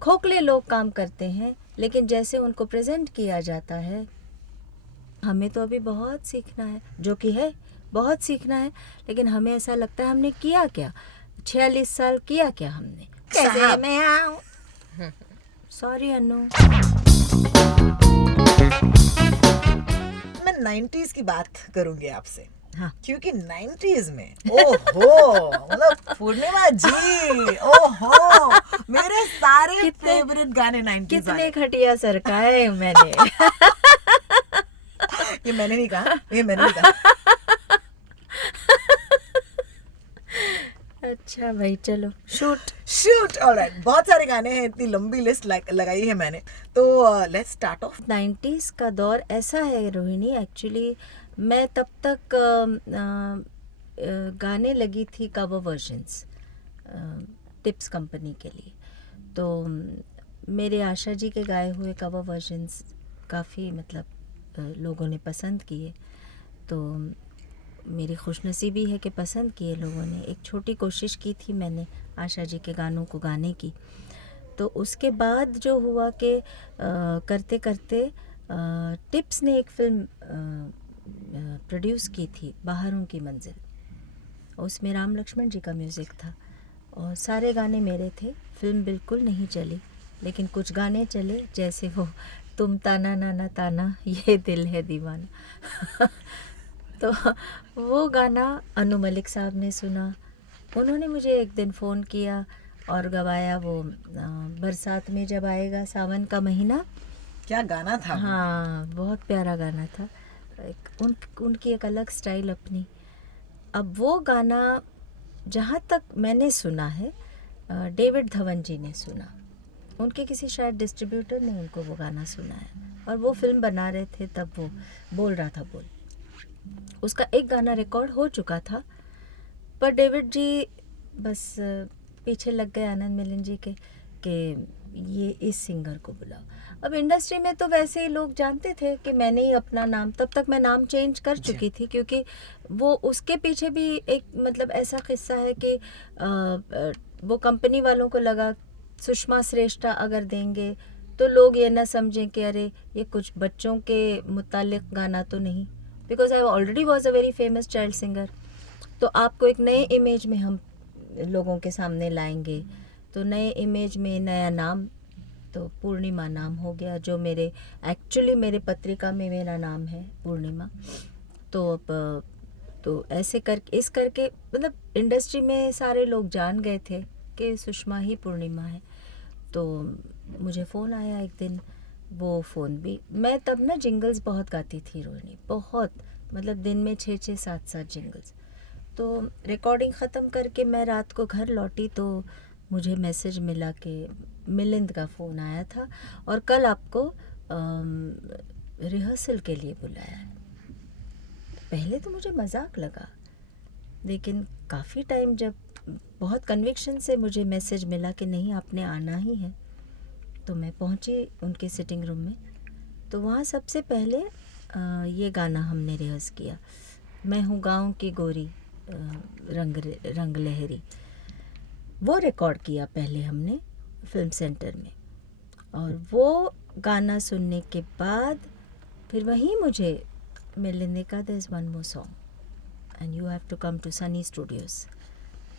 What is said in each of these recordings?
खोखले लोग काम करते हैं, लेकिन जैसे उनको प्रेजेंट किया जाता है, हमें तो अभी बहुत सीखना है, जो कि है बहुत सीखना है। लेकिन हमें ऐसा लगता है हमने किया क्या, 46 साल किया क्या हमने। कैसे मैं आऊँ, सॉरी अनु। मैं 90s की बात करूंगी आपसे। हाँ। क्योंकि 90s में ओहो मतलब पूर्णिमा जी, ओहो मेरे सारे फेवरेट गाने 90s कितने खटिया सरकाए मैंने। ये मैंने नहीं कहा, ये मैंने नहीं कहा। अच्छा भाई चलो शूट ऑलराइट, बहुत सारे गाने हैं, इतनी लंबी लिस्ट लगाई है मैंने, तो लेट्स स्टार्ट ऑफ। 90s का दौर ऐसा है रोहिणी, एक्चुअली मैं तब तक गाने लगी थी कवर वर्जन्स टिप्स कंपनी के लिए। तो मेरे आशा जी के गाए हुए कवर वर्जन्स काफ़ी मतलब लोगों ने पसंद किए, तो मेरी खुशनसीबी है कि पसंद किए लोगों ने। एक छोटी कोशिश की थी मैंने आशा जी के गानों को गाने की। तो उसके बाद जो हुआ कि करते करते टिप्स ने एक फिल्म प्रोड्यूस की थी, बाहरों की मंजिल। उसमें राम लक्ष्मण जी का म्यूज़िक था और सारे गाने मेरे थे। फिल्म बिल्कुल नहीं चली, लेकिन कुछ गाने चले, जैसे वो तुम ताना नाना ताना, ये दिल है दीवाना। तो वो गाना अनु मलिक साहब ने सुना, उन्होंने मुझे एक दिन फ़ोन किया और गवाया वो बरसात में जब आएगा सावन का महीना। क्या गाना था। हाँ, बहुत प्यारा गाना था। उनकी एक अलग स्टाइल अपनी। अब वो गाना जहाँ तक मैंने सुना है, डेविड धवन जी ने सुना, उनके किसी शायद डिस्ट्रीब्यूटर ने उनको वो गाना सुनाया और वो फिल्म बना रहे थे, तब वो बोल रहा था बोल। उसका एक गाना रिकॉर्ड हो चुका था, पर डेविड जी बस पीछे लग गए आनंद मिलन जी के कि ये इस सिंगर को बुलाओ। अब इंडस्ट्री में तो वैसे ही लोग जानते थे कि मैंने ही अपना नाम, तब तक मैं नाम चेंज कर चुकी थी, क्योंकि वो उसके पीछे भी एक मतलब ऐसा किस्सा है कि वो कंपनी वालों को लगा सुषमा श्रेष्ठा अगर देंगे तो लोग ये ना समझें कि अरे ये कुछ बच्चों के मुतालिक गाना तो नहीं, because I already was a very famous child singer. तो आपको एक नए इमेज में हम लोगों के सामने लाएंगे, तो नए इमेज में नया नाम, तो पूर्णिमा नाम हो गया, जो मेरे एक्चुअली मेरे पत्रिका में मेरा नाम है पूर्णिमा। तो अब तो ऐसे इस करके मतलब इंडस्ट्री में सारे लोग जान गए थे कि सुषमा ही पूर्णिमा है। तो मुझे फ़ोन आया एक दिन, वो फ़ोन भी मैं तब ना जिंगल्स बहुत गाती थी रोहिणी, बहुत मतलब दिन में 6-6 7-7 जिंगल्स। तो रिकॉर्डिंग ख़त्म करके मैं रात को घर लौटी तो मुझे मैसेज मिला कि मिलिंद का फ़ोन आया था और कल आपको रिहर्सल के लिए बुलाया है। पहले तो मुझे मजाक लगा, लेकिन काफ़ी टाइम जब बहुत कन्विक्शन से मुझे मैसेज मिला कि नहीं आपने आना ही है, तो मैं पहुंची उनके सिटिंग रूम में। तो वहाँ सबसे पहले ये गाना हमने रिहर्स किया, मैं हूँ गाँव की गोरी रंग लहरी। वो रिकॉर्ड किया पहले हमने फिल्म सेंटर में, और वो गाना सुनने के बाद फिर वहीं मुझे मिलिंद ने कहा there is one more song and you have to come to Sunny Studios.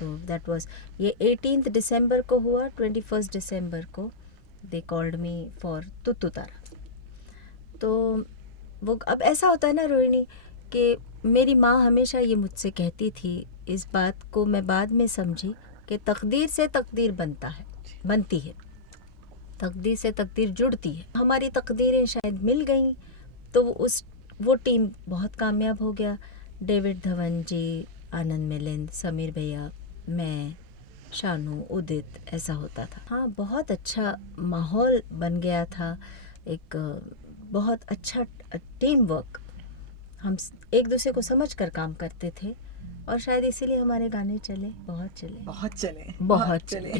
तो दैट वाज ये 18 दिसंबर को हुआ। 21 दिसंबर को दे कॉल्ड मी फॉर तुत्तू तारा। तो वो अब ऐसा होता है ना रोहिणी कि मेरी माँ हमेशा ये मुझसे कहती थी, इस बात को मैं बाद में समझी कि तकदीर से तकदीर बनती है, तकदीर से तकदीर जुड़ती है। हमारी तकदीरें शायद मिल गई, तो वो टीम बहुत कामयाब हो गया। डेविड धवन जी, आनंद मिलिंद, समीर भैया, मैं, शानू, उदित, ऐसा होता था। हाँ, बहुत अच्छा माहौल बन गया था, एक बहुत अच्छा टीम वर्क। हम एक दूसरे को समझ कर काम करते थे और शायद इसीलिए हमारे गाने चले, बहुत चले।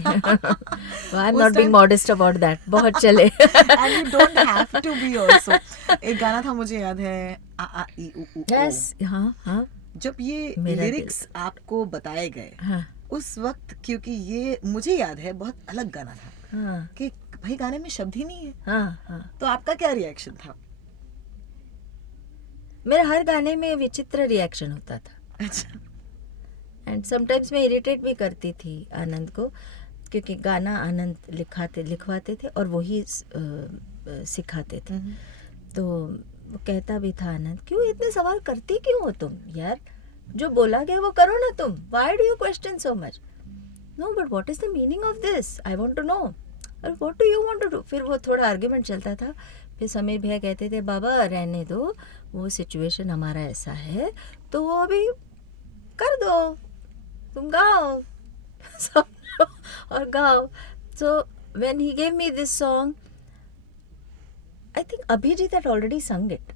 I am not being modest about that, बहुत चले। And you don't have to be also. एक गाना था मुझे याद है, आ आ ई उ उ। यस, हाँ। जब ये लिरिक्स आपको बताए गए, हाँ, उस वक्त, क्योंकि ये मुझे याद है बहुत अलग गाना था, हाँ कि भाई गाने में शब्द ही नहीं है, हाँ हाँ। तो आपका क्या रिएक्शन था? मेरा हर गाने में विचित्र रिएक्शन होता था अच्छा। एंड समटाइम्स मैं इरिटेट भी करती थी आनंद को, क्योंकि गाना आनंद लिखवाते थे और वही सिखाते थे। तो वो कहता भी था, आनंद क्यों इतने सवाल करती क्यों हो तुम यार, जो बोला गया वो करो ना तुम, why do you question so much, no but what is the meaning of this, I want to know, और what do you want to do. फिर वो थोड़ा आर्ग्यूमेंट चलता था, फिर समीर भैया कहते थे बाबा रहने दो, वो सिचुएशन हमारा ऐसा है तो वो अभी कर दो, तुम गाओ सब और गाओ। So when he gave me this song, I think Abhijit had already sung it.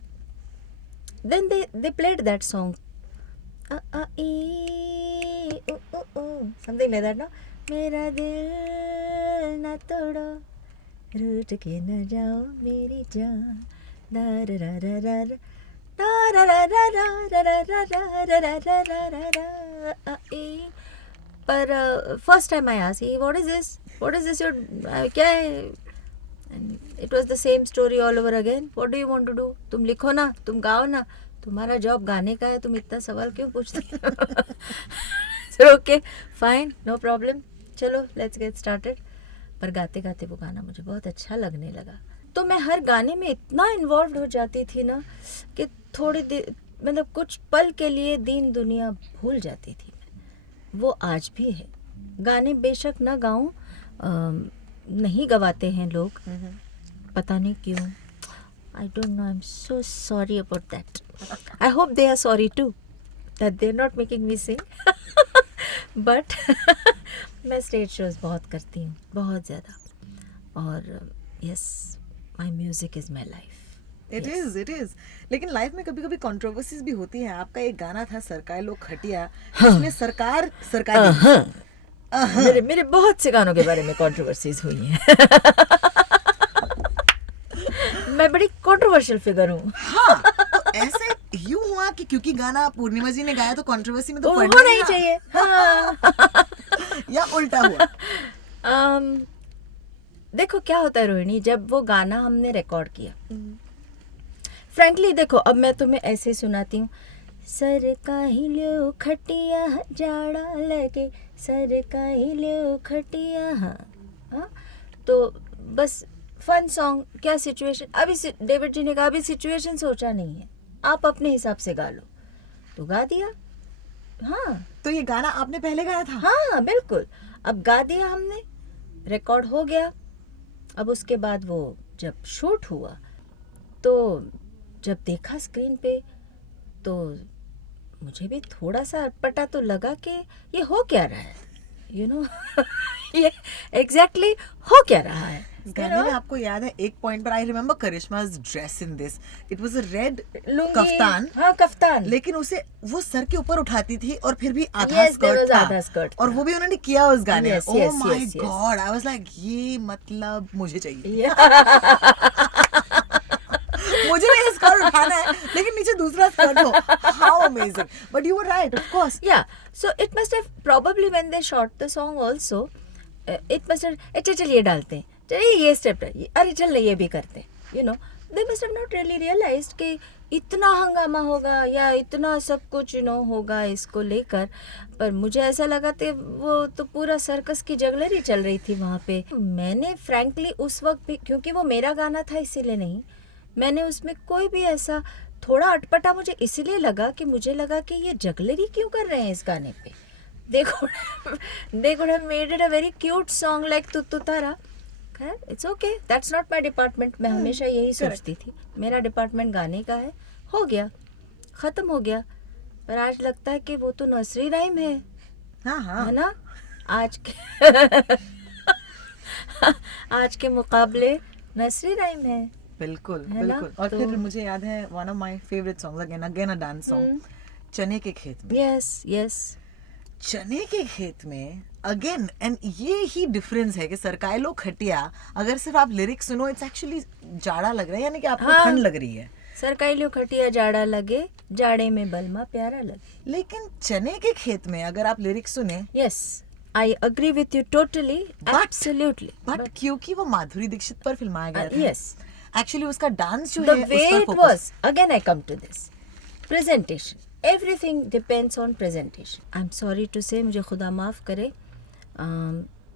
Then they played that song. Something like that, no? मेरा दिल न तोड़ो, रूठ के न जाओ मेरी जान, पर first time I asked, what is this your क्या है? And it was the same story all over again. What do you want to do? तुम लिखो ना, तुम गाओ ना, तुम्हारा जॉब गाने का है, तुम इतना सवाल क्यों पूछते हो? ओके फाइन, नो प्रॉब्लम, चलो लेट्स गेट स्टार्टेड। पर गाते गाते वो गाना मुझे बहुत अच्छा लगने लगा, तो मैं हर गाने में इतना इन्वॉल्व हो जाती थी ना कि थोड़ी देर, मतलब कुछ पल के लिए दीन दुनिया भूल जाती थी मैं। वो आज भी है। गाने बेशक ना गाऊं, नहीं गवाते हैं लोग, पता नहीं क्यों, I don't know, I am so sorry about that. I hope they are sorry to that they are not making me sing, but मैं स्टेज शोज बहुत करती हूँ, बहुत ज़्यादा, और yes, my music is my life. It is लेकिन life में कभी कभी कंट्रोवर्सीज भी होती है। आपका एक गाना था सरकार लो खटिया, इसमें सरकार मेरे बहुत से गानों के बारे में कंट्रोवर्सीज हुई हैं। मैं बड़ी कंट्रोवर्शियल फिगर हूँ। हाँ, तो ऐसे यूं हुआ कि क्योंकि गाना पूर्णिमा जी ने गाया तो कंट्रोवर्सी में तो पड़ना होना ही चाहिए। हाँ। या उल्टा हुआ? देखो क्या होता है रोहिणी, जब वो गाना हमने रिकॉर्ड किया, फ्रैंकली देखो, अब मैं तुम्हें ऐसे सुनाती हूँ, सर काहि ल्यो खटिया जाड़ा लगे, सर काहि ल्यो खटिया, हाँ, तो बस फन सॉन्ग, क्या सिचुएशन, अभी डेविड जी ने कहा अभी सिचुएशन सोचा नहीं है, आप अपने हिसाब से गा लो, तो गा दिया। हाँ, तो ये गाना आपने पहले गाया था? हाँ बिल्कुल, अब गा दिया हमने, रिकॉर्ड हो गया। अब उसके बाद वो जब शूट हुआ, तो जब देखा स्क्रीन पे, तो मुझे भी थोड़ा सा अटपटा तो लगा कि ये हो क्या रहा है, यू नो, ये एग्जैक्टली हो क्या रहा है। गाने में आपको याद है एक पॉइंट पर, I remember Karishma's dress in this, it was a red lungi, kaftan, हाँ कफ्तान, लेकिन उसे वो सर के ऊपर उठाती थी और फिर भी आधा स्कर्ट था, आधा स्कर्ट और वो भी उन्होंने किया उस गाने में। Yes, oh my yes. God, I was like ये मतलब मुझे चाहिए। मुझे भी स्कर्ट उठाना है लेकिन नीचे दूसरा स्कर्ट हो। How amazing, but you were right, of course. Yeah, so it must have probably when they shot the song also, it must have, चल ये डालते हैं, चलिए ये स्टेप, अरे चल ये भी करते हैं, you know, they must have not really realized कि इतना हंगामा होगा या इतना सब कुछ you know होगा इसको लेकर। पर मुझे ऐसा लगा कि वो तो पूरा सर्कस की जगलरी चल रही थी वहाँ पे। मैंने फ्रैंकली उस वक्त भी, क्योंकि वो मेरा गाना था इसीलिए नहीं, मैंने उसमें कोई भी ऐसा थोड़ा अटपटा मुझे इसलिए लगा कि मुझे लगा कि ये जगलरी क्यों कर रहे हैं इस गाने पे। देखो they could have made it a very cute song like तुत्तु तारा। खैर it's okay, that's not my department. मैं हमेशा यही सोचती थी, मेरा डिपार्टमेंट गाने का है, हो गया, ख़त्म हो गया। पर आज लगता है कि वो तो नर्सरी राइम है, हाँ हाँ, है ना, आज के आज के मुकाबले नर्सरी राइम है। बिल्कुल है ना? बिल्कुल। और तो- फिर मुझे याद है one of my favourite songs, again a dance song, चने के खेत में। यस यस, चने के खेत में अगेन, एंड ये ही डिफरेंस है कि सरकाई लो खटिया, अगर सिर्फ आप लिरिक्स सुनो, इट्स एक्चुअली जाड़ा लग रहा है, यानी कि आपको हाँ। ठंड लग रही है। सरकाइलो खटिया जाड़ा लगे, जाड़े में बलमा प्यारा लगे। लेकिन चने के खेत में अगर आप लिरिक्स सुने, yes, I agree with you totally. But- Absolutely. But क्योंकि वो माधुरी दीक्षित पर फिल्माया गया था, Yes. एक्चुअली उसका डांस जो The है way उस पर it focus- was. Again, I come to this. Presentation. Everything depends on presentation. I'm sorry to say, मुझे खुदा माफ़ करे,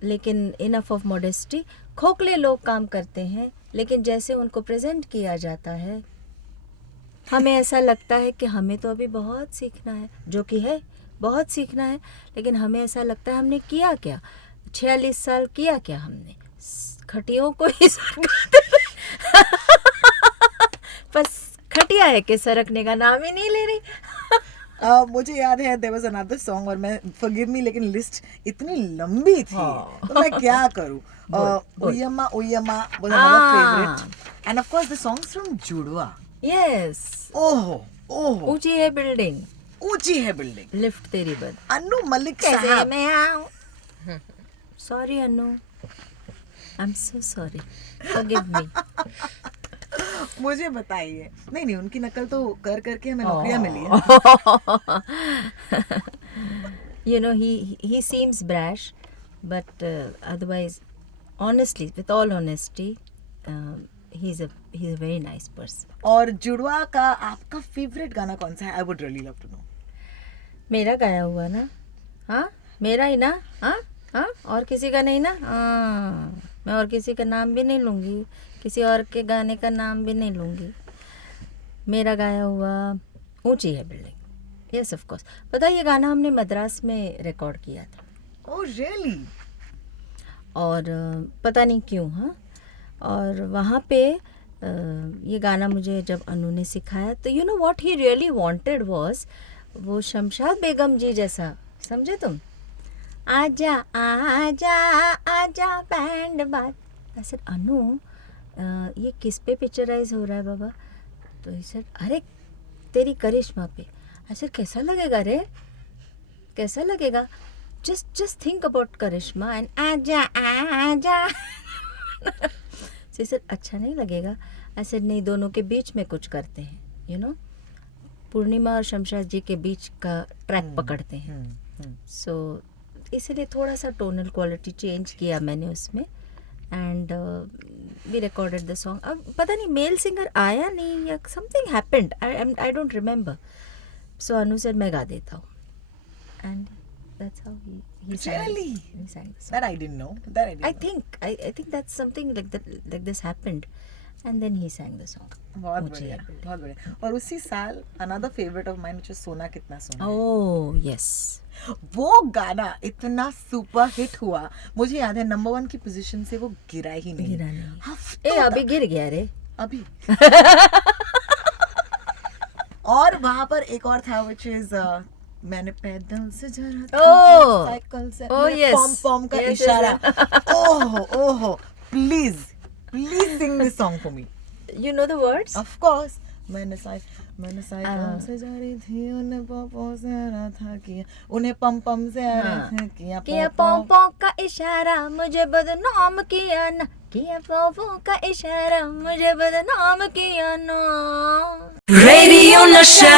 लेकिन enough of modesty. खोखले लोग काम करते हैं, लेकिन जैसे उनको प्रेजेंट किया जाता है, हमें ऐसा लगता है कि हमें तो अभी बहुत सीखना है, जो कि है, बहुत सीखना है, लेकिन हमें ऐसा लगता है हमने किया क्या, 46 साल किया क्या हमने, खटियों को ही बस खटिया है कि सरकने का नाम ही नहीं ले रही. मुझे याद है देयर वाज अनदर सॉन्ग, और मैं फॉरगिव मी लेकिन लिस्ट इतनी लंबी थी तो मैं क्या करूं. उयमा उयमा was another favourite, and of course the songs from Judwaa. Yes. ओहो ओहो, ऊंची है बिल्डिंग, ऊंची है बिल्डिंग. लिफ्ट तेरी बद. अनु मलिक कैसे साहब, मैं आऊं. Sorry Anu, I am so sorry, forgive me. मुझे बताइए. नहीं, उनकी नकल तो कर करके हमें नौकरियां मिली है. You know, he seems brash, but otherwise, honestly, with all honesty, he's a very nice person. और जुड़वा का आपका फेवरेट गाना कौन सा है? I would really love to know. मेरा गाया हुआ ना, हाँ, मेरा ही ना, हाँ हाँ, और किसी का नहीं ना. हाँ, मैं और किसी का नाम भी नहीं लूँगी, किसी और के गाने का नाम भी नहीं लूँगी. मेरा गाया हुआ ऊंची है बिल्डिंग. Yes of course. पता है, ये गाना हमने मद्रास में रिकॉर्ड किया था. Oh really? और पता नहीं क्यों, हाँ. और वहाँ पे ये गाना मुझे जब अनु ने सिखाया, तो you know what he really wanted was, वो शमशाद बेगम जी जैसा, समझे तुम, आजा आजा आजा बैंड बाज. I said, अनु, ये किस पे पिक्चराइज हो रहा है बाबा? तो he said, अरे तेरी करिश्मा पे. I said, कैसा लगेगा रे, कैसा लगेगा? Just think about Karishma and आजा आजा. So he said, अच्छा नहीं लगेगा. I said, नहीं, दोनों के बीच में कुछ करते हैं, you know, पूर्णिमा और शमशाद जी के बीच का ट्रैक पकड़ते हैं. सो इसलिए थोड़ा सा टोनल क्वालिटी चेंज किया मैंने उसमें, and we recorded the song. अब पता नहीं मेल सिंगर आया नहीं या something happened, I don't remember. So Anu sir मैं गा देता हूँ, and that's how he Really? sang the song. That I didn't know. I think that's something like this happened, and then he sang the song. बहुत ऊंची बढ़िया, है building. बहुत बढ़िया. और उसी साल another favorite of mine, which is सोना कितना सोना है. Oh yes. वो गाना इतना सुपर हिट हुआ, मुझे याद है नंबर 1 की पोजीशन से वो गिरा ही नहीं. गिरा नहीं. हफ्तों ए अभी तक. गिर गया रे. अभी. और वहां पर एक और था, which is मैंने पैदल से जरा था, Oh. साइकिल से, Oh, yes. पॉम पॉम का Yes, इशारा. yes, ओहो please sing this song for me. You know the words? Of course. मैंने साइकिल से जा रही थी, उन्हें पॉपो से आ रहा था किया, उन्हें पम पम से आ रहा था किया, किया पॉम पॉम का इशारा, मुझे बदनाम किया ना, किया पॉम पॉम का इशारा, मुझे बदनाम किया ना. Radio Nasha.